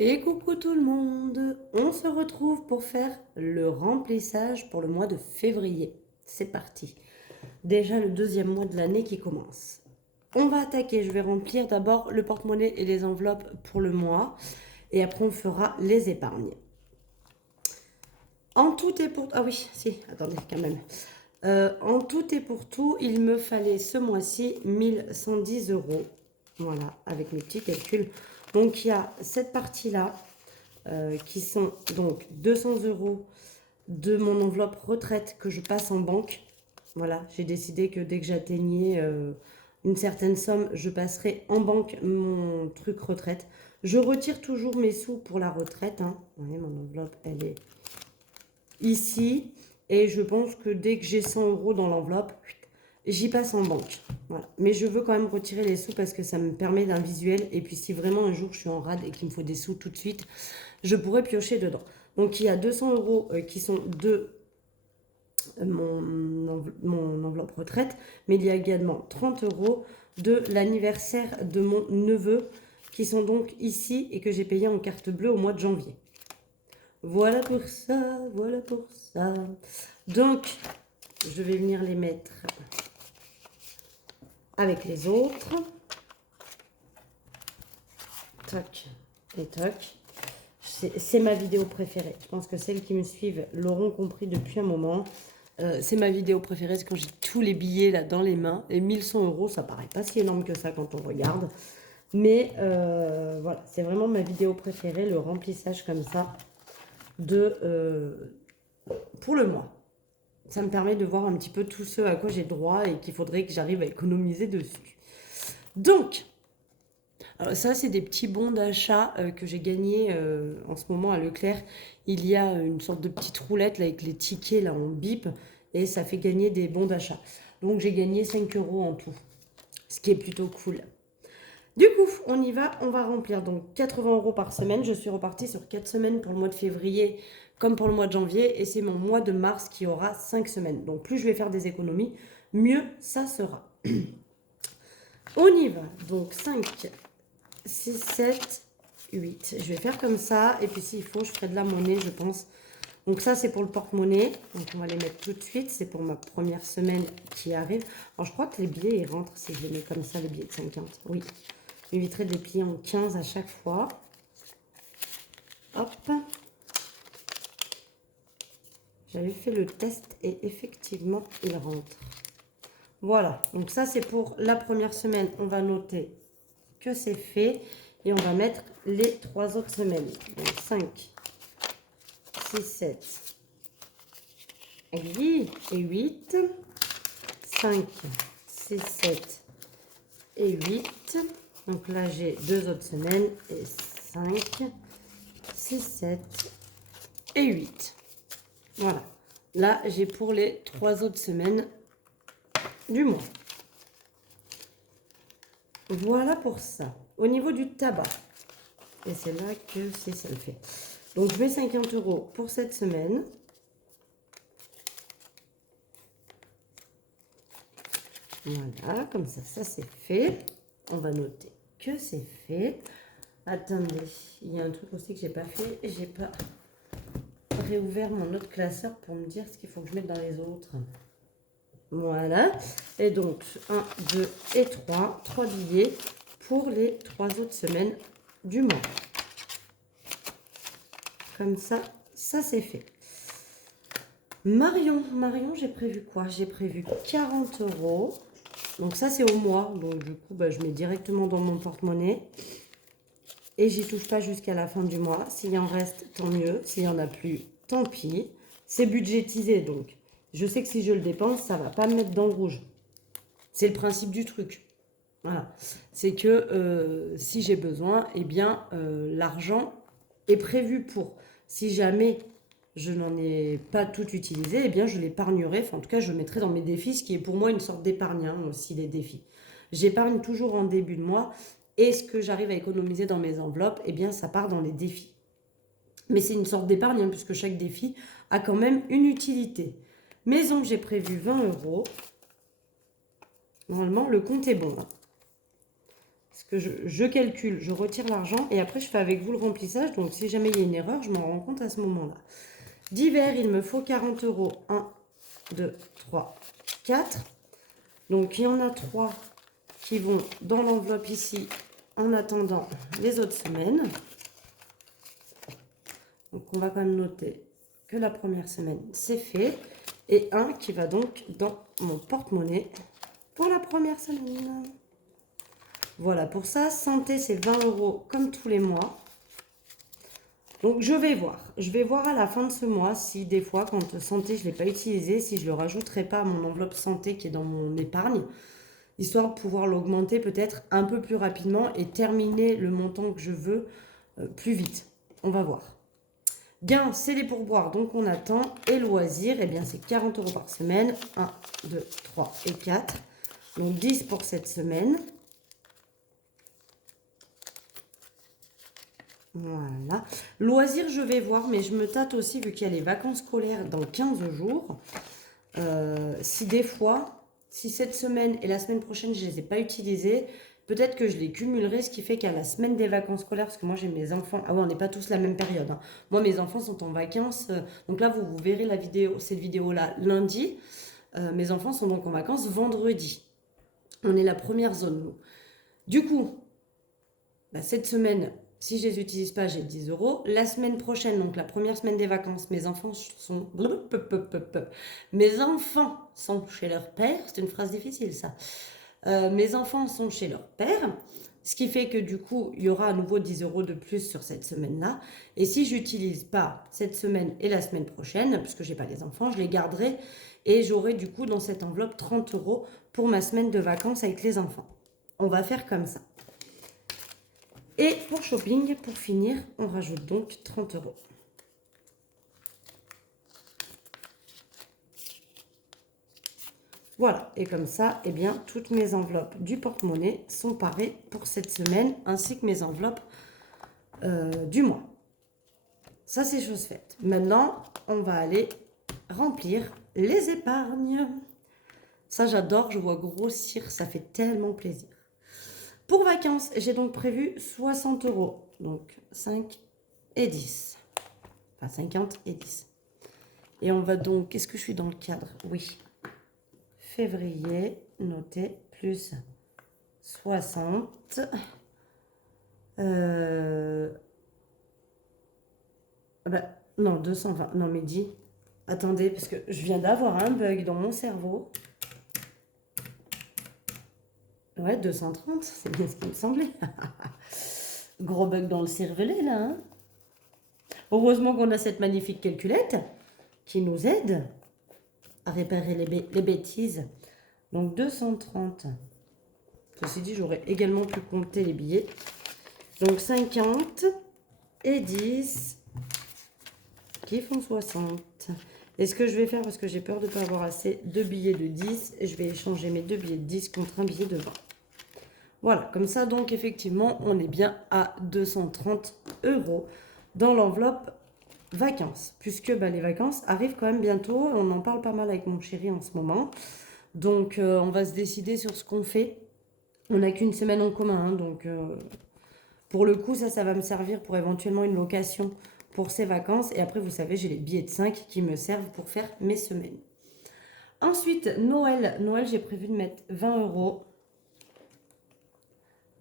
Et coucou tout le monde, on se retrouve pour faire le remplissage pour le mois de février. C'est parti. Déjà le deuxième mois de l'année qui commence. On va attaquer, je vais remplir d'abord le porte-monnaie et les enveloppes pour le mois. Et après on fera les épargnes. En tout et pour... Ah oui, si, attendez quand même. En tout et pour tout, il me fallait ce mois-ci 1110 €. Voilà, avec mes petits calculs. Donc il y a cette partie-là qui sont donc 200 € de mon enveloppe retraite que je passe en banque. Voilà, j'ai décidé que dès que j'atteignais une certaine somme, je passerai en banque mon truc retraite. Je retire toujours mes sous pour la retraite. Hein. Vous voyez, mon enveloppe, elle est ici. Et je pense que dès que j'ai 100 € dans l'enveloppe, j'y passe en banque. Voilà. Mais je veux quand même retirer les sous parce que ça me permet d'un visuel. Et puis si vraiment un jour je suis en rade et qu'il me faut des sous tout de suite, je pourrais piocher dedans. Donc il y a 200 € qui sont de mon enveloppe retraite, mais il y a également 30 € de l'anniversaire de mon neveu qui sont donc ici et que j'ai payé en carte bleue au mois de janvier. Voilà pour ça, voilà pour ça. Donc, je vais venir les mettre avec les autres. Toc et toc. C'est ma vidéo préférée. Je pense que celles qui me suivent l'auront compris depuis un moment. C'est ma vidéo préférée, c'est quand j'ai tous les billets là dans les mains. Et 1100 €, ça paraît pas si énorme que ça quand on regarde. Mais voilà, c'est vraiment ma vidéo préférée, le remplissage comme ça pour le mois. Ça me permet de voir un petit peu tout ce à quoi j'ai droit et qu'il faudrait que j'arrive à économiser dessus. Donc, alors ça, c'est des petits bons d'achat que j'ai gagnés en ce moment à Leclerc. Il y a une sorte de petite roulette là, avec les tickets là en bip et ça fait gagner des bons d'achat. Donc j'ai gagné 5 € en tout, ce qui est plutôt cool. Du coup, on y va, on va remplir donc 80 € par semaine. Je suis repartie sur 4 semaines pour le mois de février comme pour le mois de janvier et c'est mon mois de mars qui aura 5 semaines. Donc plus je vais faire des économies, mieux ça sera. On y va, donc 5, 6, 7, 8. Je vais faire comme ça. Et puis s'il faut, je ferai de la monnaie, je pense. Donc ça, c'est pour le porte-monnaie. Donc on va les mettre tout de suite. C'est pour ma première semaine qui arrive. Alors je crois que les billets, ils rentrent si je les mets comme ça, les billets de 50. Oui. J'éviterai de les plier en 15 à chaque fois. Hop. J'avais fait le test et effectivement, il rentre. Voilà. Donc ça, c'est pour la première semaine. On va noter que c'est fait. Et on va mettre les 3 autres semaines. Donc 5, 6, 7 et 8. 5, 6, 7 et 8. Donc là, j'ai 2 autres semaines. Et 5, 6, 7 et 8. Voilà. Là, j'ai pour les 3 autres semaines du mois. Voilà pour ça. Au niveau du tabac, et c'est là que ça le fait. Donc, je mets 50 € pour cette semaine. Voilà, comme ça, ça c'est fait. On va noter que c'est fait. Attendez, il y a un truc aussi que j'ai pas fait. J'ai pas réouvert mon autre classeur pour me dire ce qu'il faut que je mette dans les autres. Voilà. Et donc, 1, 2 et 3. 3 billets pour les 3 autres semaines du mois. Comme ça, ça c'est fait. Marion, j'ai prévu quoi? J'ai prévu 40 €. Donc ça, c'est au mois. Donc du coup, je mets directement dans mon porte-monnaie. Et j'y touche pas jusqu'à la fin du mois. S'il y en reste, tant mieux. S'il n'y en a plus, tant pis. C'est budgétisé, donc je sais que si je le dépense, ça va pas me mettre dans le rouge. C'est le principe du truc. Voilà. C'est que si j'ai besoin, eh bien, l'argent est prévu pour. Si jamais je n'en ai pas tout utilisé, eh bien, je l'épargnerai. Enfin, en tout cas, je le mettrai dans mes défis, ce qui est pour moi une sorte d'épargne aussi, les défis. J'épargne toujours en début de mois. Et ce que j'arrive à économiser dans mes enveloppes, eh bien, ça part dans les défis. Mais c'est une sorte d'épargne, puisque chaque défi a quand même une utilité. Maison, j'ai prévu 20 €. Normalement, le compte est bon. Parce que je calcule, je retire l'argent et après je fais avec vous le remplissage. Donc si jamais il y a une erreur, je m'en rends compte à ce moment-là. Divers, il me faut 40 euros. 1, 2, 3, 4. Donc il y en a 3 qui vont dans l'enveloppe ici en attendant les autres semaines. Donc on va quand même noter que la première semaine c'est fait. Et un qui va donc dans mon porte-monnaie pour la première semaine. Voilà, pour ça, santé, c'est 20 euros comme tous les mois. Donc, je vais voir. Je vais voir à la fin de ce mois si des fois, quand santé, je ne l'ai pas utilisé, si je ne le rajouterai pas à mon enveloppe santé qui est dans mon épargne, histoire de pouvoir l'augmenter peut-être un peu plus rapidement et terminer le montant que je veux plus vite. On va voir. Gain, c'est les pourboires, donc on attend. Et loisirs, eh bien, c'est 40 euros par semaine. 1, 2, 3 et 4. Donc, 10 pour cette semaine. Voilà. Loisirs, je vais voir, mais je me tâte aussi, vu qu'il y a les vacances scolaires dans 15 jours. Si des fois, si cette semaine et la semaine prochaine, je ne les ai pas utilisées, peut-être que je les cumulerai, ce qui fait qu'à la semaine des vacances scolaires, parce que moi j'ai mes enfants, ah ouais, on n'est pas tous la même période, hein. Moi, mes enfants sont en vacances, donc là, vous verrez la vidéo, cette vidéo-là lundi. Mes enfants sont donc en vacances vendredi. On est la première zone, nous. Du coup, bah, cette semaine, si je ne les utilise pas, j'ai 10 euros. La semaine prochaine, donc la première semaine des vacances, mes enfants sont... Mes enfants sont chez leur père. C'est une phrase difficile, ça. Mes enfants sont chez leur père. Ce qui fait que du coup, il y aura à nouveau 10 euros de plus sur cette semaine-là. Et si je n'utilise pas cette semaine et la semaine prochaine, parce que je n'ai pas les enfants, je les garderai. Et j'aurai du coup dans cette enveloppe 30 euros pour ma semaine de vacances avec les enfants. On va faire comme ça. Et pour shopping, pour finir, on rajoute donc 30 euros. Voilà, et comme ça, eh bien, toutes mes enveloppes du porte-monnaie sont parées pour cette semaine, ainsi que mes enveloppes du mois. Ça, c'est chose faite. Maintenant, on va aller remplir les épargnes. Ça, j'adore, je vois grossir, ça fait tellement plaisir. Pour vacances, j'ai donc prévu 60 euros. Donc 5 et 10. Enfin 50 et 10. Et on va donc... Est-ce que je suis dans le cadre? Oui. Février, noté, plus 60. Non, 220. Non, mais dis. Attendez, parce que je viens d'avoir un bug dans mon cerveau. Ouais, 230, c'est bien ce qui me semblait. Gros bug dans le cervelet, là. Hein. Heureusement qu'on a cette magnifique calculette qui nous aide à réparer les bêtises. Donc 230. Ceci dit, j'aurais également pu compter les billets. Donc 50 et 10 qui font 60. Et ce que je vais faire, parce que j'ai peur de ne pas avoir assez de billets de 10, je vais échanger mes 2 billets de 10 contre un billet de 20. Voilà, comme ça, donc effectivement, on est bien à 230 euros dans l'enveloppe vacances. Puisque les vacances arrivent quand même bientôt. On en parle pas mal avec mon chéri en ce moment. Donc, on va se décider sur ce qu'on fait. On n'a qu'une semaine en commun. Hein, donc, pour le coup, ça va me servir pour éventuellement une location pour ces vacances. Et après, vous savez, j'ai les billets de 5 qui me servent pour faire mes semaines. Ensuite, Noël. Noël, j'ai prévu de mettre 20 euros.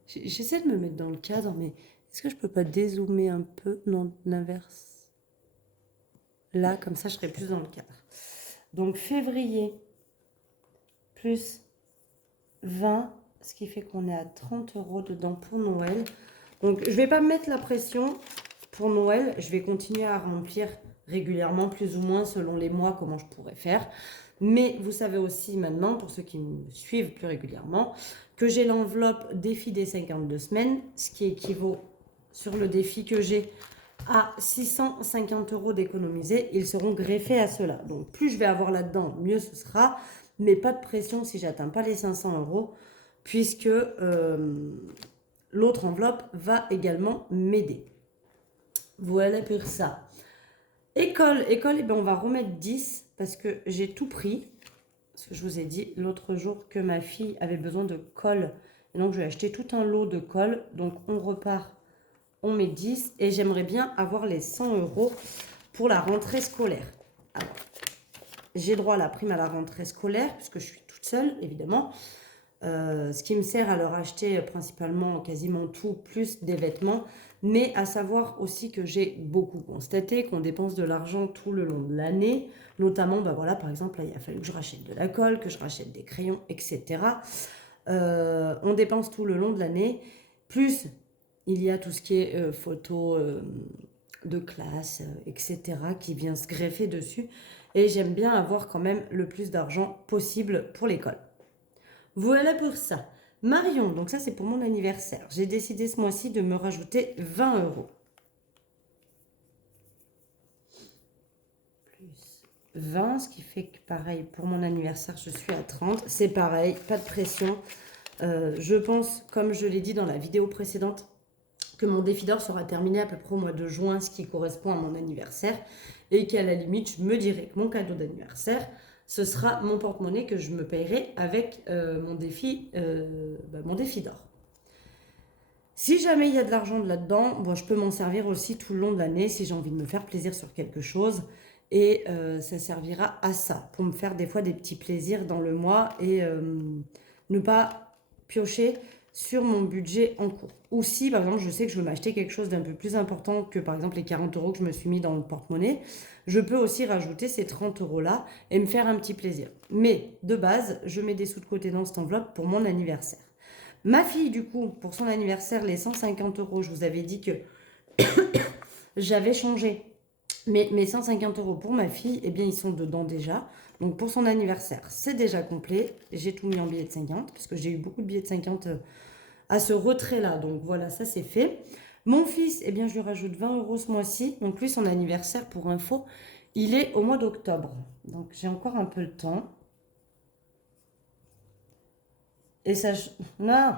J'essaie de me mettre dans le cadre, mais est-ce que je peux pas dézoomer un peu? Non, l'inverse. Là, comme ça, je serai plus dans le cadre. Donc, février, plus 20, ce qui fait qu'on est à 30 euros dedans pour Noël. Donc, je ne vais pas me mettre la pression pour Noël. Je vais continuer à remplir régulièrement, plus ou moins, selon les mois, comment je pourrais faire. Mais vous savez aussi maintenant, pour ceux qui me suivent plus régulièrement, que j'ai l'enveloppe défi des 52 semaines, ce qui équivaut sur le défi que j'ai à 650 euros d'économiser. Ils seront greffés à cela. Donc plus je vais avoir là-dedans, mieux ce sera. Mais pas de pression si j'atteins pas les 500 euros, puisque l'autre enveloppe va également m'aider. Voilà pour ça. École, eh ben on va remettre 10 parce que j'ai tout pris. Parce que je vous ai dit l'autre jour que ma fille avait besoin de colle Et donc, je vais acheter tout un lot de colle. Donc, on repart, on met 10. Et j'aimerais bien avoir les 100 € pour la rentrée scolaire. Alors, j'ai droit à la prime à la rentrée scolaire, puisque je suis toute seule, évidemment. Ce qui me sert à leur acheter principalement quasiment tout, plus des vêtements. Mais à savoir aussi que j'ai beaucoup constaté qu'on dépense de l'argent tout le long de l'année. Notamment, bah voilà, par exemple, là, il a fallu que je rachète de la colle, que je rachète des crayons, etc. On dépense tout le long de l'année. Plus, il y a tout ce qui est photo de classe, etc. qui vient se greffer dessus. Et j'aime bien avoir quand même le plus d'argent possible pour l'école. Voilà pour ça. Marion, donc ça c'est pour mon anniversaire. J'ai décidé ce mois-ci de me rajouter 20 €. Plus 20, ce qui fait que pareil, pour mon anniversaire, je suis à 30. C'est pareil, pas de pression. Je pense, comme je l'ai dit dans la vidéo précédente, que mon défi d'or sera terminé à peu près au mois de juin, ce qui correspond à mon anniversaire. Et qu'à la limite, je me dirais que mon cadeau d'anniversaire, ce sera mon porte-monnaie que je me payerai avec mon défi d'or. Si jamais il y a de l'argent là-dedans, bon, je peux m'en servir aussi tout le long de l'année si j'ai envie de me faire plaisir sur quelque chose. Et ça servira à ça, pour me faire des fois des petits plaisirs dans le mois et ne pas piocher sur mon budget en cours. Ou si, par exemple, je sais que je veux m'acheter quelque chose d'un peu plus important que, par exemple, les 40 € que je me suis mis dans le porte-monnaie, je peux aussi rajouter ces 30 € là et me faire un petit plaisir. Mais, de base, je mets des sous de côté dans cette enveloppe pour mon anniversaire. Ma fille, du coup, pour son anniversaire, les 150 €, je vous avais dit que j'avais changé. Mais mes 150 € pour ma fille, eh bien, ils sont dedans déjà. Donc, pour son anniversaire, c'est déjà complet. J'ai tout mis en billets de 50, parce que j'ai eu beaucoup de billets de 50 à ce retrait-là. Donc, voilà, ça, c'est fait. Mon fils, eh bien, je lui rajoute 20 € ce mois-ci. Donc, lui, son anniversaire, pour info, il est au mois d'octobre. Donc, j'ai encore un peu le temps. Et ça... Non,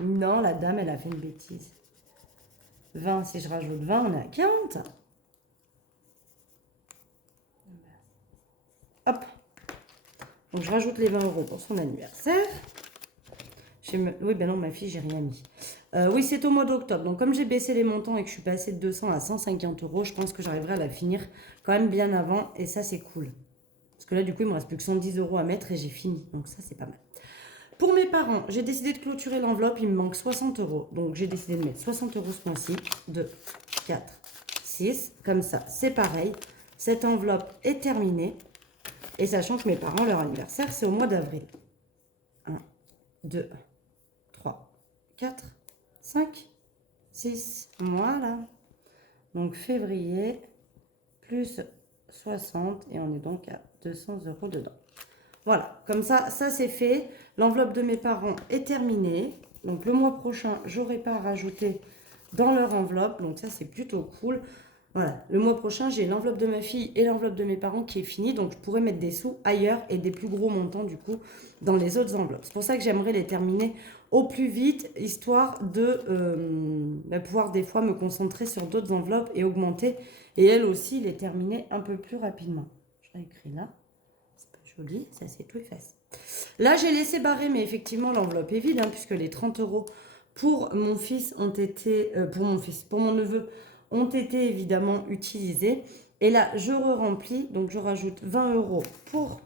non, la dame, elle a fait une bêtise. 20, si je rajoute 20, on est à 40. Hop. Donc, je rajoute les 20 € pour son anniversaire. Oui, ben non, ma fille, j'ai rien mis. Oui, c'est au mois d'octobre. Donc, comme j'ai baissé les montants et que je suis passée de 200 à 150 €, je pense que j'arriverai à la finir quand même bien avant. Et ça, c'est cool. Parce que là, du coup, il me reste plus que 110 € à mettre et j'ai fini. Donc, ça, c'est pas mal. Pour mes parents, j'ai décidé de clôturer l'enveloppe. Il me manque 60 €. Donc, j'ai décidé de mettre 60 € ce mois-ci. 2, 4, 6. Comme ça, c'est pareil. Cette enveloppe est terminée. Et sachant que mes parents, leur anniversaire, c'est au mois d'avril. 1, 2, 3, 4, 5, 6. Voilà. Donc, février, plus 60. Et on est donc à 200 € dedans. Voilà, comme ça c'est fait. L'enveloppe de mes parents est terminée. Donc, le mois prochain, j'aurai pas à rajouter dans leur enveloppe. Donc, ça, c'est plutôt cool. Voilà, le mois prochain, j'ai l'enveloppe de ma fille et l'enveloppe de mes parents qui est finie. Donc, je pourrais mettre des sous ailleurs et des plus gros montants, du coup, dans les autres enveloppes. C'est pour ça que j'aimerais les terminer au plus vite, histoire de pouvoir des fois me concentrer sur d'autres enveloppes et augmenter. Et elles aussi, les terminer un peu plus rapidement. Je l'ai écrit là. C'est pas joli, ça c'est tout efface. Là, j'ai laissé barrer, mais effectivement, l'enveloppe est vide, hein, puisque les 30 € pour mon fils ont été... pour mon neveu, ont été évidemment utilisés. Et là, je re-remplis, donc je rajoute 20 € pour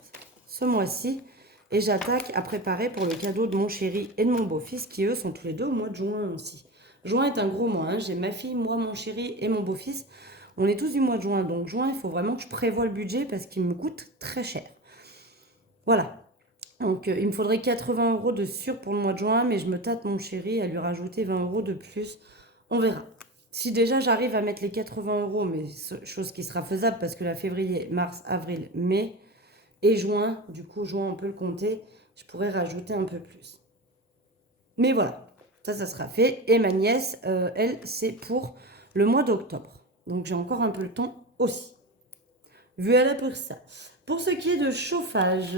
ce mois-ci. Et j'attaque à préparer pour le cadeau de mon chéri et de mon beau-fils, qui eux sont tous les deux au mois de juin aussi. Juin est un gros mois, hein. J'ai ma fille, moi, mon chéri et mon beau-fils. On est tous du mois de juin, donc juin, il faut vraiment que je prévoie le budget parce qu'il me coûte très cher. Voilà. Donc, il me faudrait 80 € de sûr pour le mois de juin, mais je me tâte, mon chéri, à lui rajouter 20 € de plus. On verra. Si déjà j'arrive à mettre les 80 €, mais chose qui sera faisable parce que là, février, mars, avril, mai et juin, du coup, juin, on peut le compter, je pourrais rajouter un peu plus. Mais voilà, ça sera fait. Et ma nièce, elle, c'est pour le mois d'octobre. Donc, j'ai encore un peu le temps aussi. Voilà pour ça. Pour ce qui est de chauffage,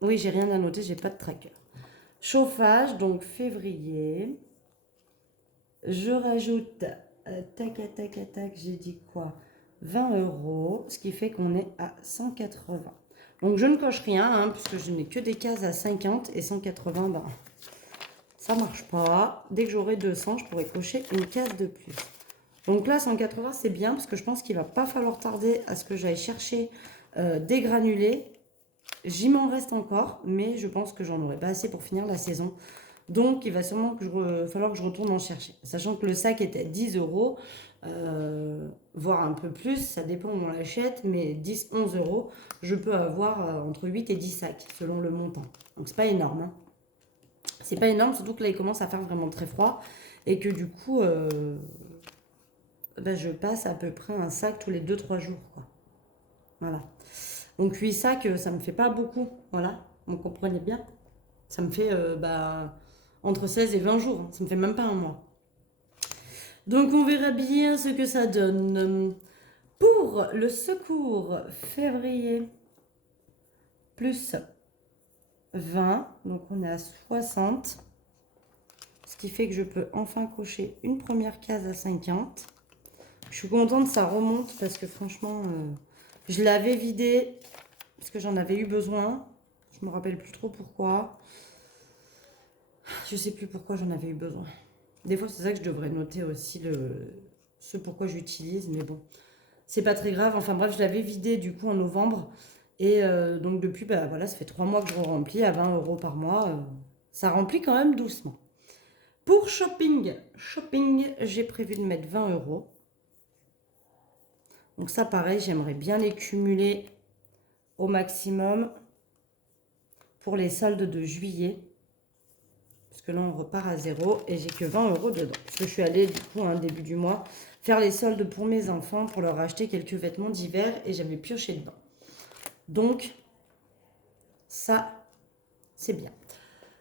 oui, j'ai rien à noter, j'ai pas de tracker. Chauffage, donc février. Je rajoute, tac, j'ai dit quoi? 20 €, ce qui fait qu'on est à 180. Donc je ne coche rien, hein, puisque je n'ai que des cases à 50 et 180, ben, Ça marche pas. Dès que j'aurai 200, je pourrai cocher une case de plus. Donc là, 180, c'est bien parce que je pense qu'il va pas falloir tarder à ce que j'aille chercher des granulés. J'y m'en reste encore, mais je pense que j'en aurai pas assez pour finir la saison. Donc, il va sûrement falloir que je retourne en chercher. Sachant que le sac était à 10 euros, voire un peu plus, ça dépend où on l'achète, mais 10-11 euros, je peux avoir entre 8 et 10 sacs, selon le montant. Donc, c'est pas énorme. Hein. C'est pas énorme, surtout que là, il commence à faire vraiment très froid. Et que du coup, ben, je passe à peu près un sac tous les 2-3 jours. Quoi. Voilà. Donc 8 sacs, ça me fait pas beaucoup. Voilà, vous comprenez bien. Ça me fait entre 16 et 20 jours. Hein. Ça me fait même pas un mois. Donc on verra bien ce que ça donne. Pour le secours, février, plus 20. Donc on est à 60. Ce qui fait que je peux enfin cocher une première case à 50. Je suis contente, ça remonte parce que franchement, je l'avais vidé parce que j'en avais eu besoin. Je me rappelle plus trop pourquoi. Je sais plus pourquoi j'en avais eu besoin. Des fois, c'est ça que je devrais noter aussi ce pourquoi j'utilise, mais bon, c'est pas très grave. Enfin bref, je l'avais vidé du coup en novembre. Et donc depuis, bah voilà, ça fait 3 mois que je remplis à 20 euros par mois. Ça remplit quand même doucement. Pour shopping, j'ai prévu de mettre 20 euros. Donc ça, pareil, j'aimerais bien les cumuler au maximum pour les soldes de juillet. Parce que là, on repart à 0 et j'ai que 20 euros dedans. Parce que je suis allée, du coup, début du mois, faire les soldes pour mes enfants, pour leur acheter quelques vêtements d'hiver et j'avais pioché dedans. Donc, ça, c'est bien.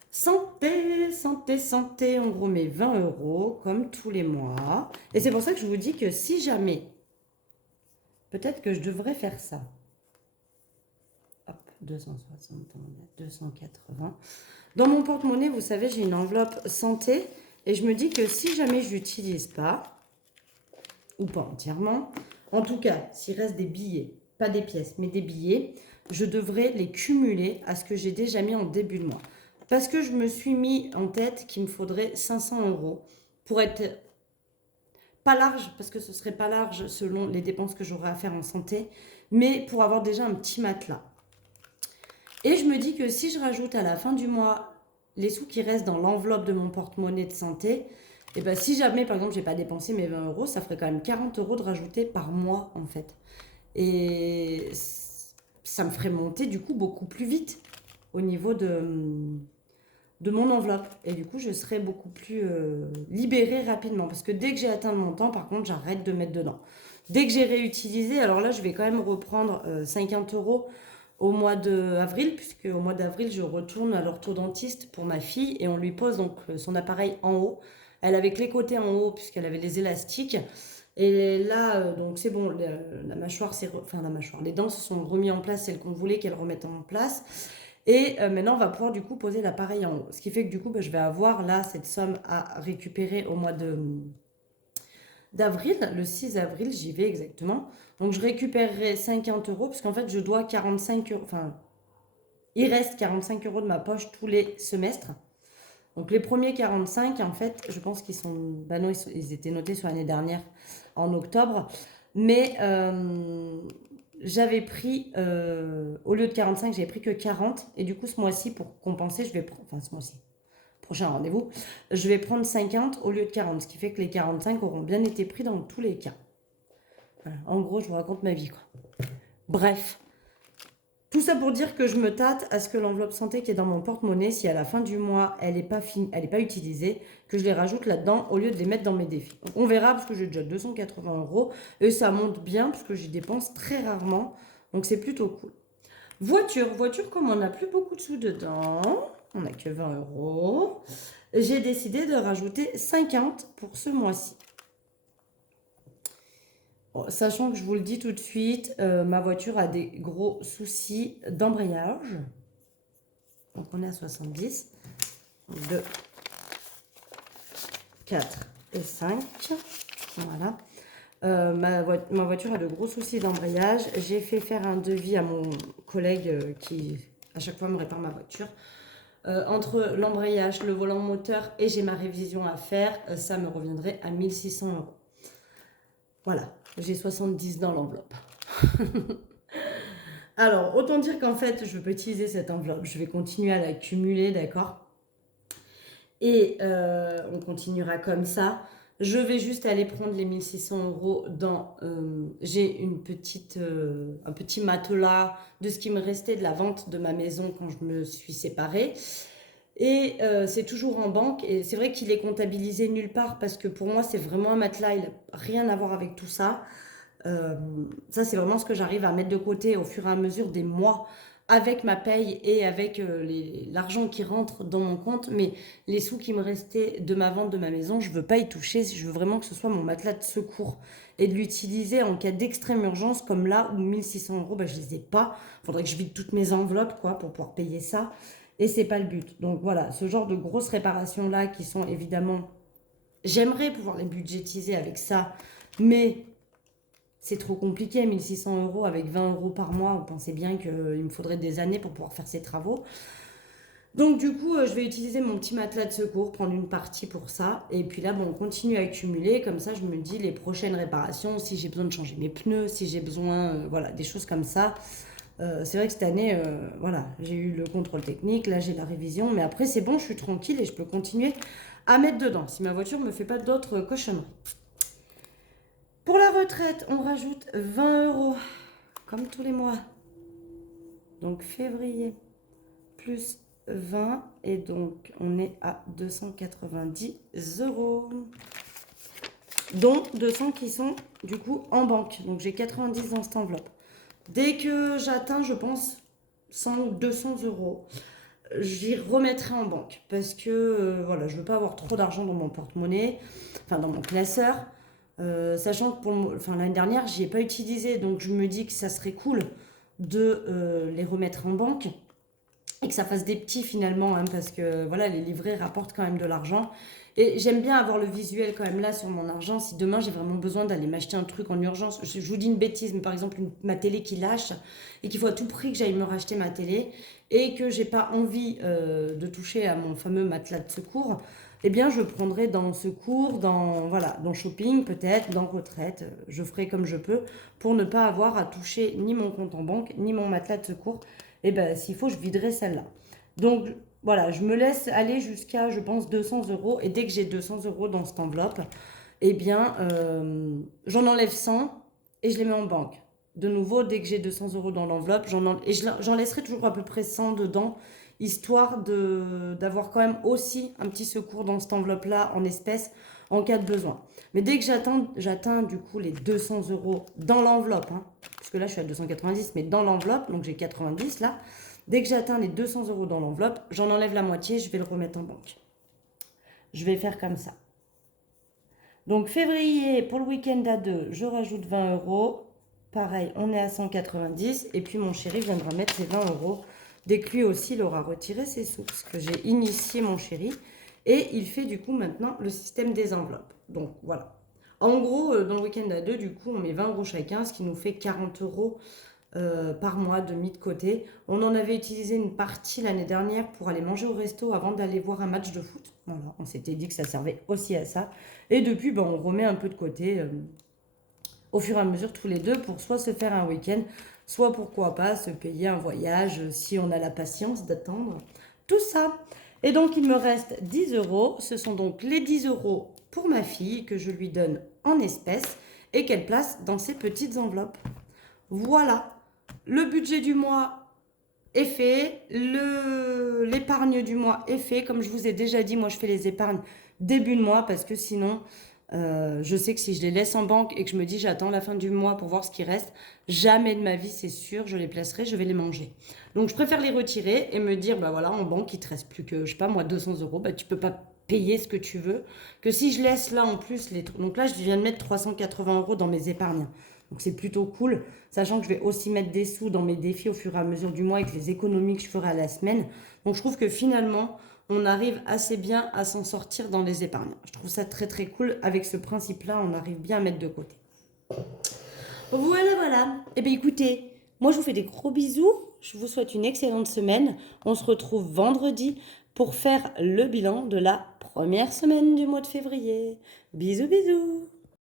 Santé, santé, santé, on remet 20 euros comme tous les mois. Et c'est pour ça que je vous dis que si jamais, peut-être que je devrais faire ça. Hop, 260, 280. Dans mon porte-monnaie, vous savez, j'ai une enveloppe santé. Et je me dis que si jamais je l'utilise pas, ou pas entièrement, en tout cas, s'il reste des billets, pas des pièces, mais des billets, je devrais les cumuler à ce que j'ai déjà mis en début de mois. Parce que je me suis mis en tête qu'il me faudrait 500 euros pour être pas large, parce que ce serait pas large selon les dépenses que j'aurais à faire en santé, mais pour avoir déjà un petit matelas. Et je me dis que si je rajoute à la fin du mois les sous qui restent dans l'enveloppe de mon porte-monnaie de santé, et ben si jamais par exemple j'ai pas dépensé mes 20 euros, ça ferait quand même 40 euros de rajouter par mois en fait. Et ça me ferait monter du coup beaucoup plus vite au niveau de mon enveloppe. Et du coup je serais beaucoup plus libérée rapidement. Parce que dès que j'ai atteint le montant, par contre j'arrête de mettre dedans. Dès que j'ai réutilisé, alors là je vais quand même reprendre 50 euros au mois d'avril, puisque au mois d'avril, je retourne à l'orthodontiste pour ma fille et on lui pose donc son appareil en haut. Elle avait que les côtés en haut, puisqu'elle avait les élastiques. Et là, donc c'est bon, la mâchoire, enfin la mâchoire, les dents se sont remis en place, celles qu'on voulait qu'elle remette en place. Et maintenant, on va pouvoir du coup poser l'appareil en haut. Ce qui fait que du coup, je vais avoir là cette somme à récupérer au mois d'avril, le 6 avril, j'y vais exactement. Donc je récupérerai 50 euros, parce qu'en fait je dois 45 euros, enfin il reste 45 euros de ma poche tous les semestres. Donc les premiers 45, en fait, je pense qu'ils sont, bah non, ils étaient notés sur l'année dernière, en octobre. Mais j'avais pris, au lieu de 45, j'avais pris que 40. Et du coup ce mois-ci, pour compenser, je vais prendre, enfin ce mois-ci, prochain rendez-vous, je vais prendre 50 au lieu de 40, ce qui fait que les 45 auront bien été pris dans tous les cas. Voilà. En gros, je vous raconte ma vie, quoi. Bref, tout ça pour dire que je me tâte à ce que l'enveloppe santé qui est dans mon porte-monnaie, si à la fin du mois, elle n'est pas utilisée, que je les rajoute là-dedans au lieu de les mettre dans mes défis. Donc, on verra parce que j'ai déjà 280 euros et ça monte bien parce que j'y dépense très rarement. Donc, c'est plutôt cool. Voiture, comme on n'a plus beaucoup de sous dedans, on n'a que 20 euros, j'ai décidé de rajouter 50 pour ce mois-ci. Bon, sachant que je vous le dis tout de suite, ma voiture a des gros soucis d'embrayage. Donc on est à 70. 2, 4 et 5. Voilà. Ma voiture a de gros soucis d'embrayage. J'ai fait faire un devis à mon collègue qui, à chaque fois, me répare ma voiture. Entre l'embrayage, le volant moteur et j'ai ma révision à faire, ça me reviendrait à 1600 euros. Voilà, j'ai 70 dans l'enveloppe. Alors, autant dire qu'en fait, je peux utiliser cette enveloppe. Je vais continuer à l'accumuler, d'accord? Et on continuera comme ça. Je vais juste aller prendre les 1600 euros dans... j'ai un petit matelas de ce qui me restait de la vente de ma maison quand je me suis séparée. Et c'est toujours en banque. Et c'est vrai qu'il est comptabilisé nulle part parce que pour moi, c'est vraiment un matelas. Il n'a rien à voir avec tout ça. Ça, c'est vraiment ce que j'arrive à mettre de côté au fur et à mesure des mois avec ma paye et avec l'argent qui rentre dans mon compte. Mais les sous qui me restaient de ma vente de ma maison, je veux pas y toucher. Je veux vraiment que ce soit mon matelas de secours et de l'utiliser en cas d'extrême urgence, comme là où 1600 euros, bah, je les ai pas. Il faudrait que je vide toutes mes enveloppes quoi, pour pouvoir payer ça. Et c'est pas le but. Donc voilà, ce genre de grosses réparations-là qui sont évidemment... J'aimerais pouvoir les budgétiser avec ça, mais c'est trop compliqué, 1600 euros avec 20 euros par mois. Vous pensez bien qu'il me faudrait des années pour pouvoir faire ces travaux. Donc du coup, je vais utiliser mon petit matelas de secours, prendre une partie pour ça. Et puis là, bon, on continue à accumuler. Comme ça, je me dis les prochaines réparations, si j'ai besoin de changer mes pneus, si j'ai besoin, voilà, des choses comme ça. C'est vrai que cette année, voilà, j'ai eu le contrôle technique, là j'ai la révision. Mais après, c'est bon, je suis tranquille et je peux continuer à mettre dedans. Si ma voiture ne me fait pas d'autres cochonneries. Pour la retraite, on rajoute 20 euros, comme tous les mois. Donc février, plus 20, et donc on est à 290 euros. Dont 200 qui sont du coup en banque. Donc j'ai 90 dans cette enveloppe. Dès que j'atteins, je pense, 100 ou 200 euros, j'y remettrai en banque. Parce que voilà, je ne veux pas avoir trop d'argent dans mon porte-monnaie, enfin dans mon classeur. Sachant que l'année dernière, j'y ai pas utilisé, donc je me dis que ça serait cool de les remettre en banque et que ça fasse des petits finalement, hein, parce que voilà, les livrets rapportent quand même de l'argent. Et j'aime bien avoir le visuel quand même là sur mon argent. Si demain j'ai vraiment besoin d'aller m'acheter un truc en urgence, je vous dis une bêtise, mais par exemple ma télé qui lâche et qu'il faut à tout prix que j'aille me racheter ma télé et que j'ai pas envie de toucher à mon fameux matelas de secours, eh bien je prendrai dans secours, dans shopping peut-être, dans retraite, je ferai comme je peux pour ne pas avoir à toucher ni mon compte en banque ni mon matelas de secours. Et ben s'il faut, je viderai celle-là. Donc voilà, je me laisse aller jusqu'à, je pense, 200 euros. Et dès que j'ai 200 euros dans cette enveloppe, eh bien, j'en enlève 100 et je les mets en banque. De nouveau, dès que j'ai 200 euros dans l'enveloppe, j'en laisserai toujours à peu près 100 dedans, histoire d'avoir quand même aussi un petit secours dans cette enveloppe-là en espèces en cas de besoin. Mais dès que j'atteins du coup les 200 euros dans l'enveloppe, hein, parce que là je suis à 290, mais dans l'enveloppe, donc j'ai 90 là, dès que j'atteins les 200 euros dans l'enveloppe, j'en enlève la moitié, je vais le remettre en banque. Je vais faire comme ça. Donc février, pour le week-end à 2, je rajoute 20 euros. Pareil, on est à 190. Et puis mon chéri viendra mettre ses 20 euros dès que lui aussi il aura retiré ses sous. Parce que j'ai initié mon chéri. Et il fait du coup maintenant le système des enveloppes. Donc voilà. En gros, dans le week-end à 2, du coup, on met 20 euros chacun, ce qui nous fait 40 euros par mois de mis de côté. On en avait utilisé une partie l'année dernière pour aller manger au resto avant d'aller voir un match de foot. Voilà, on s'était dit que ça servait aussi à ça. Et depuis, ben, on remet un peu de côté au fur et à mesure tous les deux pour soit se faire un week-end, soit pourquoi pas se payer un voyage si on a la patience d'attendre. Tout ça. Et donc il me reste 10 euros. Ce sont donc les 10 euros pour ma fille que je lui donne en espèces et qu'elle place dans ses petites enveloppes. Voilà. Le budget du mois est fait, l'épargne du mois est fait. Comme je vous ai déjà dit, moi je fais les épargnes début de mois parce que sinon, je sais que si je les laisse en banque et que je me dis j'attends la fin du mois pour voir ce qui reste, jamais de ma vie, c'est sûr, je les placerai, je vais les manger. Donc je préfère les retirer et me dire, bah voilà, en banque, il te reste plus que, je sais pas moi, 200 euros, bah tu peux pas payer ce que tu veux. Que si je laisse là en plus les... Donc là, je viens de mettre 380 euros dans mes épargnes. Donc c'est plutôt cool, sachant que je vais aussi mettre des sous dans mes défis au fur et à mesure du mois avec les économies que je ferai à la semaine. Donc je trouve que finalement, on arrive assez bien à s'en sortir dans les épargnes. Je trouve ça très très cool. Avec ce principe-là, on arrive bien à mettre de côté. Voilà, voilà. Eh bien écoutez, Moi, je vous fais des gros bisous. Je vous souhaite une excellente semaine. On se retrouve vendredi pour faire le bilan de la première semaine du mois de février. Bisous, bisous.